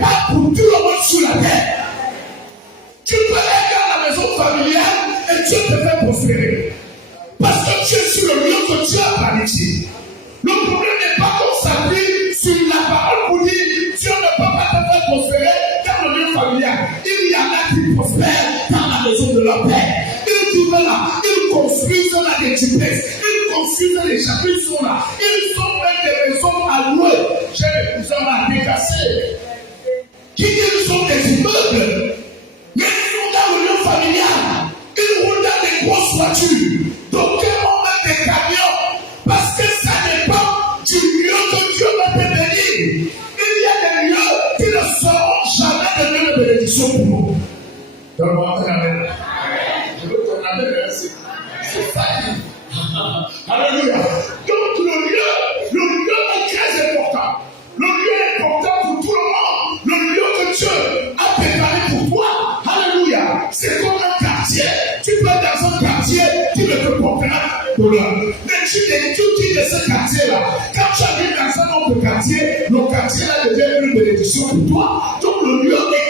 pas pour tout le monde sur la terre. Tu peux être dans la maison familiale et Dieu te fait prospérer. Parce que tu es sur le lieu que Dieu a planifié. Le problème n'est pas qu'on s'appuie sur la parole pour dire Dieu ne peut pas te faire prospérer dans le lieu familial. Il y en a qui prospèrent dans la maison de leur père. Ils vivent là, ils construisent là des duplex, ils construisent les chapitres sont là, ils ont même des maisons à louer. J'ai des cousins à décasser. Ils ont des immeubles, mais ils sont dans le lieu familial. Ils roulent dans des grosses voitures. Donc, ils ont même des camions. Parce que ça dépend du lieu que Dieu va te bénir. Il y a des lieux qui ne seront jamais de lieu de bénédiction pour nous. Donne-moi un amen. Je veux ton amen. C'est ça qui. Alléluia. Donc, le lieu est très important. Le lieu est important pour tout le monde. Le lieu que Dieu a préparé pour toi. Alléluia. C'est comme un quartier. Tu peux être dans un quartier qui ne te portera bonheur. Mais tu dis de ce quartier-là. Quand tu arrives dans un autre quartier, le quartier-là devient une bénédiction pour toi. Donc le lieu est